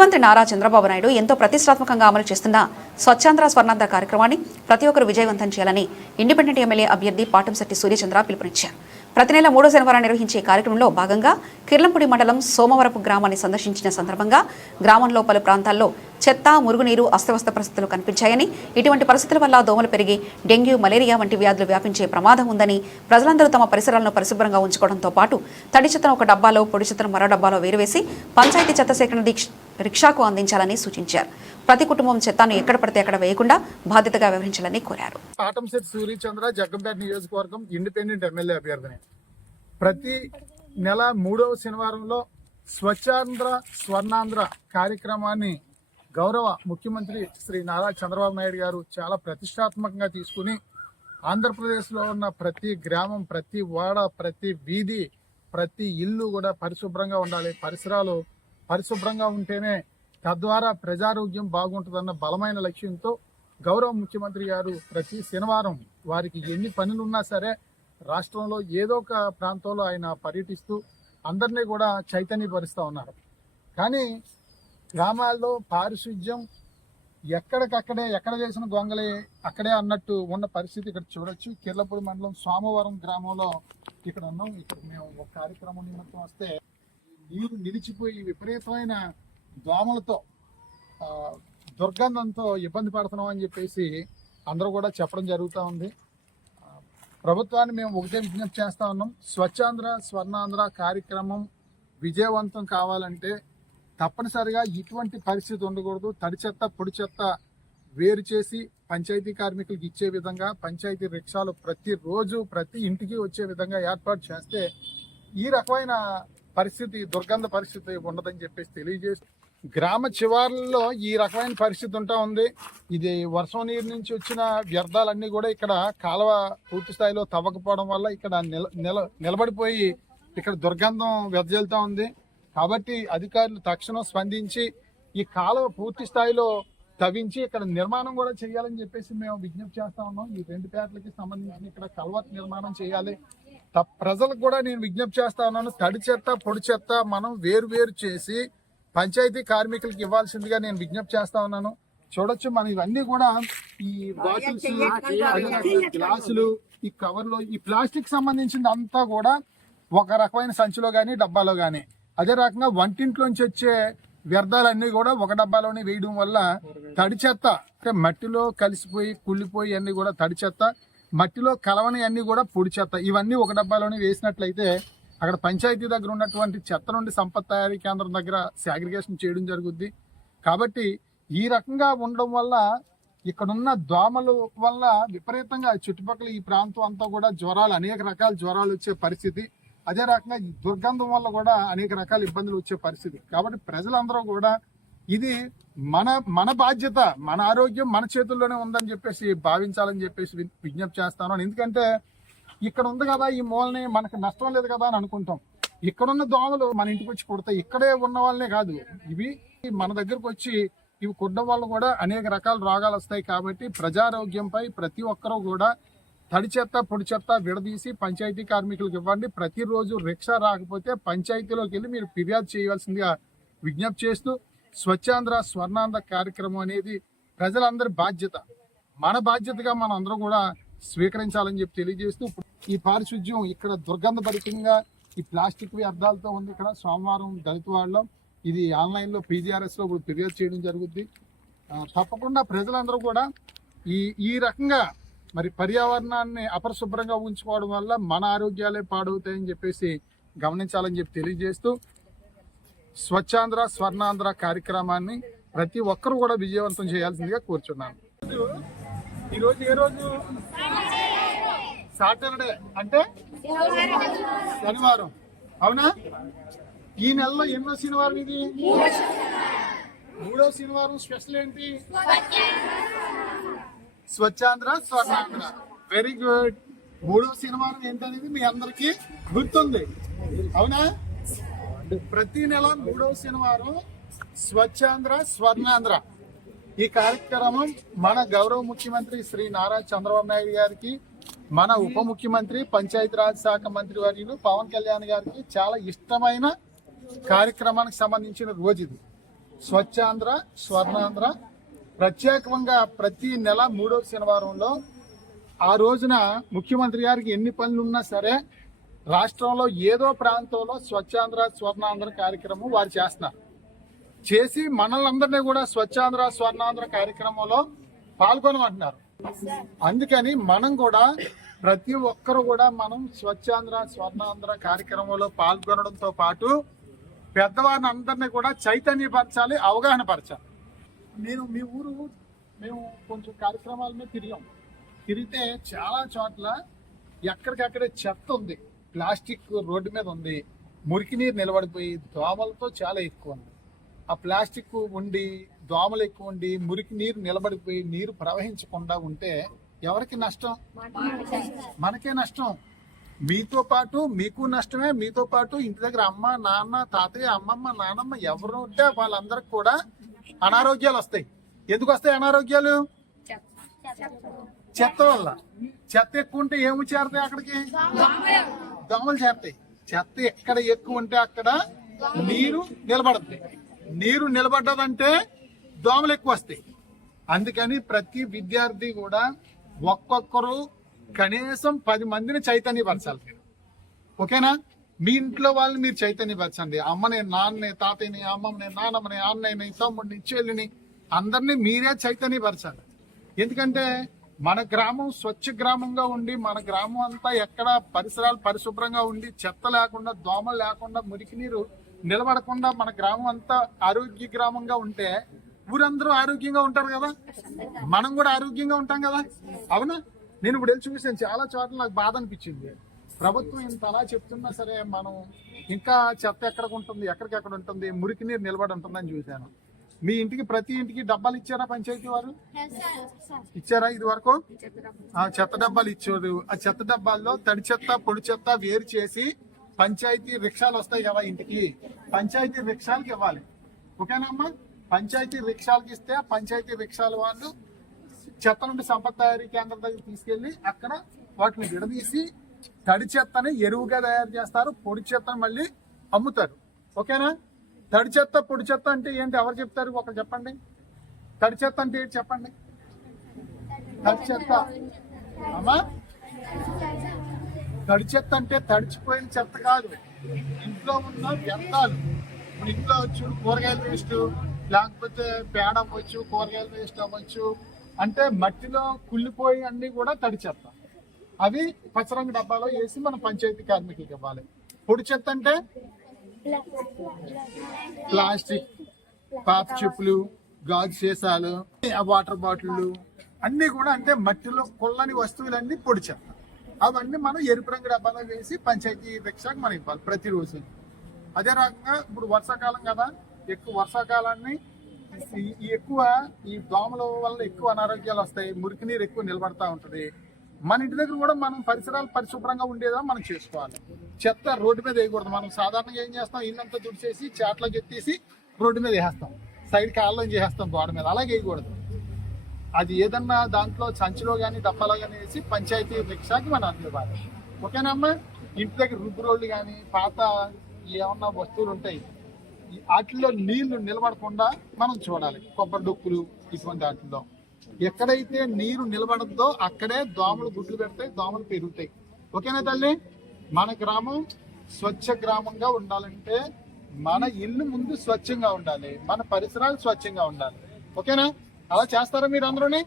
ముఖ్యమంత్రి నారా చంద్రబాబు నాయుడు ఎంతో ప్రతిష్టాత్మకంగా అమలు చేస్తున్న స్వచ్ఛాంధ్ర స్వర్ణాంధ్ర కార్యక్రమాన్ని ప్రతి ఒక్కరు విజయవంతం చేయాలని ఇండిపెండెంట్ ఎమ్మెల్యే అభ్యర్థి పాటంశెట్టి సూర్యచంద్ర పిలుపునిచ్చారు. ప్రతి నెల 3వ శనివారం నిర్వహించే కార్యక్రమంలో భాగంగా కిర్లంపూడి మండలం సోమవరపు గ్రామాన్ని సందర్శించిన సందర్భంగా గ్రామంలో పలు ప్రాంతాల్లో చెత్త, మురుగునీరు, అస్తవ్యస్త పరిస్థితులు కనిపించాయని, ఇటువంటి పరిస్థితుల వల్ల దోమలు పెరిగి డెంగ్యూ, మలేరియా వంటి వ్యాధులు వ్యాపించే ప్రమాదం ఉందని, ప్రజలందరూ తమ పరిసరాలను పరిశుభ్రంగా ఉంచుకోవడంతో పాటు తడి చెత్తను ఒక డబ్బాలో, పొడి చెత్తను మరో డబ్బాలో వేరువేసి పంచాయతీ చెత్త సేకరణ రిక్షాకు అందించాలని సూచించారు. ప్రతి కుటుంబం చెత్తను ఎక్కడ పడితే అక్కడ వేయకుండా బాధ్యతగా వ్యవహరించాలని కోరారు. పాటంశెట్టి సూర్యచంద్ర జగ్గంపేట నియోజకవర్గం ఇండిపెండెంట్ ఎమ్మెల్యే అభ్యర్థిని. ప్రతి నెల 3వ శనివారంలో స్వచ్ఛాంధ్ర స్వర్ణాంధ్ర కార్యక్రమాన్ని గౌరవ ముఖ్యమంత్రి శ్రీ నారా చంద్రబాబు నాయుడు గారు చాలా ప్రతిష్టాత్మకంగా తీసుకుని ఆంధ్రప్రదేశ్లో ఉన్న ప్రతి గ్రామం, ప్రతి వాడ, ప్రతి వీధి, ప్రతి ఇల్లు కూడా పరిశుభ్రంగా ఉండాలి. పరిసరాలు పరిశుభ్రంగా ఉంటేనే తద్వారా ప్రజారోగ్యం బాగుంటుందన్న బలమైన లక్ష్యంతో గౌరవ ముఖ్యమంత్రి గారు ప్రతి శనివారం వారికి ఎన్ని పనులున్నా సరే రాష్ట్రంలో ఏదో ఒక ప్రాంతంలో ఆయన పర్యటిస్తూ అందరినీ కూడా చైతన్యపరుస్తూ ఉన్నారు. కానీ గ్రామాల్లో పారిశుధ్యం ఎక్కడికక్కడే, ఎక్కడ చేసిన గొంగలే అక్కడే అన్నట్టు ఉన్న పరిస్థితి ఇక్కడ చూడొచ్చు. కిర్లంపూడి మండలం సోమవరం గ్రామంలో ఇక్కడ ఉన్నాం. ఇక్కడ మేము ఒక కార్యక్రమం నిమిత్తం వస్తే నీరు నిలిచిపోయి విపరీతమైన దోమలతో, దుర్గంధంతో ఇబ్బంది పడుతున్నాం అని చెప్పేసి అందరూ కూడా చెప్పడం జరుగుతూ ఉంది. ప్రభుత్వాన్ని మేము ఒకటే విజ్ఞప్తి చేస్తూ ఉన్నాం. స్వచ్ఛాంధ్ర స్వర్ణాంధ్ర కార్యక్రమం విజయవంతం కావాలంటే తప్పనిసరిగా ఇటువంటి పరిస్థితి ఉండకూడదు. తడి చెత్త, పొడి చెత్త వేరు చేసి పంచాయతీ కార్మికులకు ఇచ్చే విధంగా పంచాయతీ రిక్షాలు ప్రతిరోజు ప్రతి ఇంటికి వచ్చే విధంగా ఏర్పాటు చేస్తే ఈ రకమైన పరిస్థితి, దుర్గంధ పరిస్థితి ఉండదని చెప్పేసి తెలియజేసి, గ్రామ చివర్లలో ఈ రకమైన పరిస్థితి ఉంటా ఉంది. ఇది వర్షం నీరు నుంచి వచ్చిన వ్యర్థాలన్నీ కూడా ఇక్కడ కాలువ పూర్తి స్థాయిలో తవ్వకపోవడం వల్ల ఇక్కడ నిలబడిపోయి ఇక్కడ దుర్గంధం వెదజల్లుతా ఉంది. కాబట్టి అధికారులు తక్షణం స్పందించి ఈ కాలువ పూర్తి స్థాయిలో తవ్వించి ఇక్కడ నిర్మాణం కూడా చేయాలని చెప్పేసి మేము విజ్ఞప్తి చేస్తా ఉన్నాం. ఈ 2 పేటలకి సంబంధించిన ఇక్కడ కల్వర్ట్ నిర్మాణం చేయాలి. ప్రజలకు కూడా నేను విజ్ఞప్తి చేస్తా ఉన్నాను. తడి చెత్త, పొడి చెత్త మనం వేరు చేసి పంచాయతీ కార్మికులకు ఇవ్వాల్సిందిగా నేను విజ్ఞప్తి చేస్తా ఉన్నాను. చూడొచ్చు మనం ఇవన్నీ కూడా ఈ బాటిల్స్, గ్లాసులు, ఈ కవర్లో ఈ ప్లాస్టిక్ సంబంధించింది అంతా కూడా ఒక రకమైన సంచిలో కానీ డబ్బాలో కానీ, అదే రకంగా వంటింట్లోంచి వచ్చే వ్యర్థాలన్నీ కూడా ఒక డబ్బాలోనే వేయడం వల్ల తడి చెత్త అంటే మట్టిలో కలిసిపోయి కుళ్ళిపోయి అన్ని కూడా తడి చెత్త, మట్టిలో కలవని అన్ని కూడా పొడి చెత్త, ఇవన్నీ ఒక డబ్బాలోనే వేసినట్లయితే అక్కడ పంచాయతీ దగ్గర ఉన్నటువంటి చెత్త నుండి సంపత్ తయారీ కేంద్రం దగ్గర సాగ్రిగేషన్ చేయడం జరుగుద్ది. కాబట్టి ఈ రకంగా ఉండడం వల్ల ఇక్కడున్న దోమల వల్ల విపరీతంగా చుట్టుపక్కల ఈ ప్రాంతం అంతా కూడా జ్వరాలు, అనేక రకాల జ్వరాలు వచ్చే పరిస్థితి, అదే రకంగా ఈ దుర్గంధం వల్ల కూడా అనేక రకాల ఇబ్బందులు వచ్చే పరిస్థితి. కాబట్టి ప్రజలందరూ కూడా ఇది మన బాధ్యత, మన ఆరోగ్యం మన చేతుల్లోనే ఉందని చెప్పేసి భావించాలని చెప్పేసి విజ్ఞప్తి చేస్తాను. ఎందుకంటే ఇక్కడ ఉంది కదా, ఈ మూలని మనకు నష్టం లేదు కదా అని అనుకుంటాం. ఇక్కడున్న దోమలు మన ఇంటికి వచ్చి కుడతాయి. ఇక్కడే ఉన్న వాళ్ళనే కాదు, ఇవి మన దగ్గరకు వచ్చి ఇవి కుట్టడం వల్ల కూడా అనేక రకాల రోగాలు వస్తాయి. కాబట్టి ప్రజారోగ్యంపై ప్రతి ఒక్కరూ కూడా తడి చెత్త, పొడి చెత్త విడదీసి పంచాయతీ కార్మికులకు ఇవ్వండి. ప్రతిరోజు రిక్షా రాకపోతే పంచాయతీలోకి వెళ్ళి మీరు ఫిర్యాదు చేయవలసిందిగా విజ్ఞప్తి చేస్తూ, స్వచ్ఛాంధ్ర స్వర్ణాంధ్ర కార్యక్రమం అనేది ప్రజలందరి బాధ్యత, మన బాధ్యతగా మనం అందరూ కూడా స్వీకరించాలని చెప్పి తెలియజేస్తూ, ఈ పారిశుధ్యం ఇక్కడ దుర్గంధభరితంగా ఈ ప్లాస్టిక్ వ్యర్థాలతో ఉంది. ఇక్కడ సోమవారం దళితవాడలో ఇది ఆన్లైన్లో PGRS లో ఇప్పుడు ఫిర్యాదు చేయడం జరుగుద్ది. తప్పకుండా ప్రజలందరూ కూడా ఈ రకంగా మరి పర్యావరణాన్ని అపరిశుభ్రంగా ఉంచుకోవడం వల్ల మన ఆరోగ్యాలే పాడవుతాయని చెప్పేసి గమనించాలని చెప్పి తెలియజేస్తూ, స్వచ్ఛాంధ్ర స్వర్ణాంధ్ర కార్యక్రమాన్ని ప్రతి ఒక్కరూ కూడా విజయవంతం చేయాల్సిందిగా కోరుచున్నాను. ఈరోజు ఏ రోజు? సాటర్డే అంటే శనివారం, అవునా? ఈ నెలలో ఎన్నో శనివారం ఇది? 3వ శనివారం. స్పెషల్ ఏంటి? స్వచ్ఛాంధ్ర స్వర్ణాంధ్ర. Very good. 3వ శనివారం ఏంటనేది మీ అందరికీ గుర్తుంది, అవునా? ప్రతి నెల 3వ శనివారం స్వచ్ఛాంధ్ర స్వర్ణాంధ్ర ఈ కార్యక్రమం మన గౌరవ ముఖ్యమంత్రి శ్రీ నారా చంద్రబాబు నాయుడు గారికి, మన ఉప ముఖ్యమంత్రి పంచాయతీరాజ్ శాఖ మంత్రి వర్యులు పవన్ కళ్యాణ్ గారికి చాలా ఇష్టమైన కార్యక్రమానికి సంబంధించిన రోజు ఇది. స్వచ్ఛాంధ్ర స్వర్ణాంధ్ర ప్రత్యేకంగా ప్రతి నెల 3వ శనివారంలో ఆ రోజున ముఖ్యమంత్రి గారికి ఎన్ని పనులు ఉన్నా సరే రాష్ట్రంలో ఏదో ప్రాంతంలో స్వచ్ఛాంధ్ర స్వర్ణాంధ్ర కార్యక్రమం వారు చేస్తున్నారు. చేసి మనల్ని కూడా స్వచ్ఛాంధ్ర స్వర్ణాంధ్ర కార్యక్రమంలో పాల్గొనమంటున్నారు. అందుకని మనం కూడా ప్రతి ఒక్కరు కూడా మనం స్వచ్ఛాంధ్ర స్వర్ణాంధ్ర కార్యక్రమంలో పాల్గొనడంతో పాటు పెద్దవారిని అందరినీ కూడా చైతన్యపరచాలి, అవగాహన పరచాలి. మీ ఊరు మేము కొంచెం కార్యక్రమాల మీద తిరిగితే చాలా చోట్ల ఎక్కడికక్కడే చెత్త ఉంది, ప్లాస్టిక్ రోడ్డు మీద ఉంది, మురికి నీరు నిలబడిపోయి దోమలతో చాలా ఎక్కువ ఉంది. ఆ ప్లాస్టిక్ ఉండి దోమలు ఎక్కువ ఉండి మురికి నీరు నిలబడిపోయి నీరు ప్రవహించకుండా ఉంటే ఎవరికి నష్టం? మనకే నష్టం. మీతో పాటు మీకు నష్టమే. మీతో పాటు ఇంటి దగ్గర అమ్మ నాన్న తాతయ్య అమ్మమ్మ నాన్నమ్మ ఎవరు ఉంటే వాళ్ళందరికి కూడా అనారోగ్యాలు వస్తాయి. ఎందుకు వస్తాయి అనారోగ్యాలు? చెత్త వల్ల. చెత్త ఎక్కువ ఉంటే ఏమి చేరుతాయి? అక్కడికి దోమలు చేరుతాయి. చెత్త ఎక్కడ ఎక్కువ ఉంటే అక్కడ నీరు నిలబడుతుంది. నీరు నిలబడ్డదంటే దోమలు ఎక్కువ వస్తాయి. అందుకని ప్రతి విద్యార్థి కూడా ఒక్కొక్కరు కనీసం 10 మందిని చైతన్యపరచాలి మీరు. ఓకేనా? మీ ఇంట్లో వాళ్ళని మీరు చైతన్యపరచండి. అమ్మని నాన్నని తాతయ్యని అమ్మమ్మని నాన్నమ్మని అన్నయ్యని తమ్ముడిని చెల్లిని అందరినీ మీరే చైతన్యపరచాలి. ఎందుకంటే మన గ్రామం స్వచ్ఛ గ్రామంగా ఉండి మన గ్రామం అంతా ఎక్కడ పరిసరాలు పరిశుభ్రంగా ఉండి చెత్త లేకుండా దోమలు లేకుండా మురికి నీరు నిలబడకుండా మన గ్రామం అంతా ఆరోగ్య గ్రామంగా ఉంటే ఊరందరూ ఆరోగ్యంగా ఉంటారు కదా, మనం కూడా ఆరోగ్యంగా ఉంటాం కదా. అవునా? నేను ఇప్పుడు వెళ్ళి చూసాను చాలా చోట్ల, నాకు బాధ అనిపించింది. ప్రభుత్వం ఇంత అలా చెప్తున్నా సరే మనం ఇంకా చెత్త ఎక్కడికెక్కడ ఉంటుంది, మురికి నీరు నిలబడి ఉంటుందని చూశాను. మీ ఇంటికి ప్రతి ఇంటికి డబ్బాలు ఇచ్చారా పంచాయతీ వారు? ఇచ్చారా? ఇది వరకు చెత్త డబ్బాలు ఇచ్చారు. ఆ చెత్త డబ్బాల్లో తడి చెత్త పొడి చెత్త వేరు చేసి పంచాయతీ రిక్షాలు వస్తాయి కదా ఇంటికి, పంచాయతీ రిక్షాలకి ఇవ్వాలి. ఓకేనమ్మా? పంచాయతీ రిక్షాలకి ఇస్తే పంచాయతీ రిక్షాల వాళ్ళు చెత్త నుండి సంపద తయారీ కేంద్రం దగ్గర తీసుకెళ్లి అక్కడ వాటిని విడదీసి తడి చెత్తని ఎరువుగా తయారు చేస్తారు, పొడి చెత్తని మళ్ళీ అమ్ముతారు. ఓకేనా? తడి చెత్త పొడి చెత్త అంటే ఏంటి? ఎవరు చెప్తారు? ఒకరు చెప్పండి. తడి చెత్త అంటే ఏంటి చెప్పండి? తడి చెత్త అమ్మా, తడి చెత్త అంటే తడిచిపోయిన చెత్త కాదు, ఇంట్లో ఉన్న వ్యర్థాలు. ఇప్పుడు ఇంట్లో వచ్చి కూరగాయల వేస్ట్, లేకపోతే పేడ అవ్వచ్చు, కూరగాయల వేస్ట్ అవ్వచ్చు, అంటే మట్టిలో కుళ్ళిపోయి అన్ని కూడా తడి చెత్త. అవి పచ్చరంగు డబ్బాలో వేసి మన పంచాయతీ కార్మికులకు ఇవ్వాలి. పొడి చెత్త అంటే ప్లాస్టిక్, పాత చెప్పులు, గాజు సీసాలు, వాటర్ బాటిల్ అన్ని కూడా అంటే మట్టిలో కుళ్ళని వస్తువులన్నీ పొడి చెత్త. అవన్నీ మనం ఎరుపు రంగు డబ్బాలో వేసి పంచాయతీ రిక్షాకి మనం ఇవ్వాలి ప్రతిరోజు. అదే రకంగా ఇప్పుడు వర్షాకాలం కదా, ఎక్కువ వర్షాకాలాన్ని ఎక్కువ ఈ దోమల వల్ల ఎక్కువ అనారోగ్యాలు వస్తాయి, మురికి నీరు ఎక్కువ నిలబడతా ఉంటది. మన ఇంటి దగ్గర కూడా మనం పరిసరాలు పరిశుభ్రంగా ఉండేదా మనం చేసుకోవాలి. చెత్త రోడ్డు మీద వేయకూడదు. మనం సాధారణంగా ఏం చేస్తాం, ఇల్లంతా తుడిచేసి చాట్లోకి ఎత్తేసి రోడ్డు మీద వేసేస్తాం, సైడ్ కాళ్ళలో చేసేస్తాం గోడ మీద. అలాగే వేయకూడదు. అది ఏదన్నా దాంట్లో సంచిలో కానీ డబ్బాలో కానీ వేసి పంచాయతీ రిక్షాకి మనం అందివ్వాలి. ఓకేనా అమ్మా? ఇంటి దగ్గర రుబ్బు రోడ్లు కానీ పాత ఏమన్నా వస్తువులు ఉంటాయి, వాటిల్లో నీళ్లు నిలబడకుండా మనం చూడాలి. కొబ్బరి డొక్కులు ఇటువంటి వాటిల్లో ఎక్కడైతే నీరు నిలబడద్దో అక్కడే దోమలు గుడ్లు పెడతాయి, దోమలు పెరుగుతాయి. ఓకేనా తల్లి? మన గ్రామం స్వచ్ఛ గ్రామంగా ఉండాలంటే మన ఇల్లు ముందు స్వచ్ఛంగా ఉండాలి, మన పరిసరాలు స్వచ్ఛంగా ఉండాలి. ఓకేనా? అలా చేస్తారా మీరు అందరూని?